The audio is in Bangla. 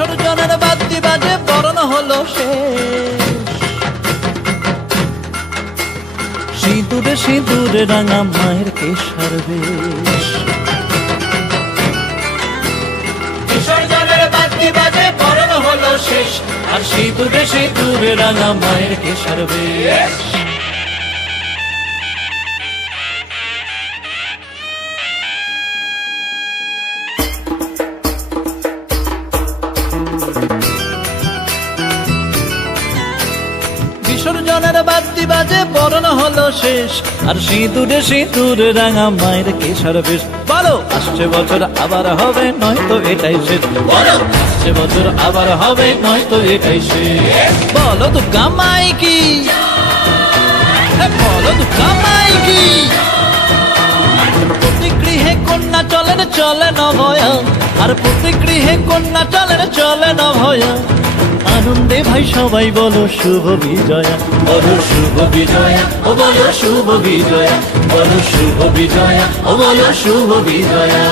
বিসর্জনের বাদ্যি বাজে বরণ হলো শেষ। সিঁদুরে সিঁদুরে রাঙা মায়ের কেশার বেশ। বিসর্জনের বাদ্যি বাজে বরণ হলো শেষ, আর সিঁদুরে সিঁদুরে রাঙা মায়ের কেশার বেশ। বিসর্জনের বাদ্যি বাজে বরণ হলো শেষ, আর সিঁদুরে সিঁদুরে রাঙা মায়ের কেশার বেশ। বলো আসছে বছর আবার হবে, নয়তো এটাই শেষ। বলো আসছে বছর আবার হবে, নয়তো এটাই শেষ। বলো দুর্গা মাই কি, বলো দুর্গা মাই কি। প্রতি গৃহে কন্যা চলেন চলে নভয়া, আর প্রতি গৃহে কন্যা চলেন চলে নভয়া। আনন্দে ভাই সবাই বলো শুভ বিজয়া, বলো শুভ বিজয়া, ও বলো শুভ বিজয়া, বলো শুভ বিজয়া, ও বলো শুভ বিজয়া।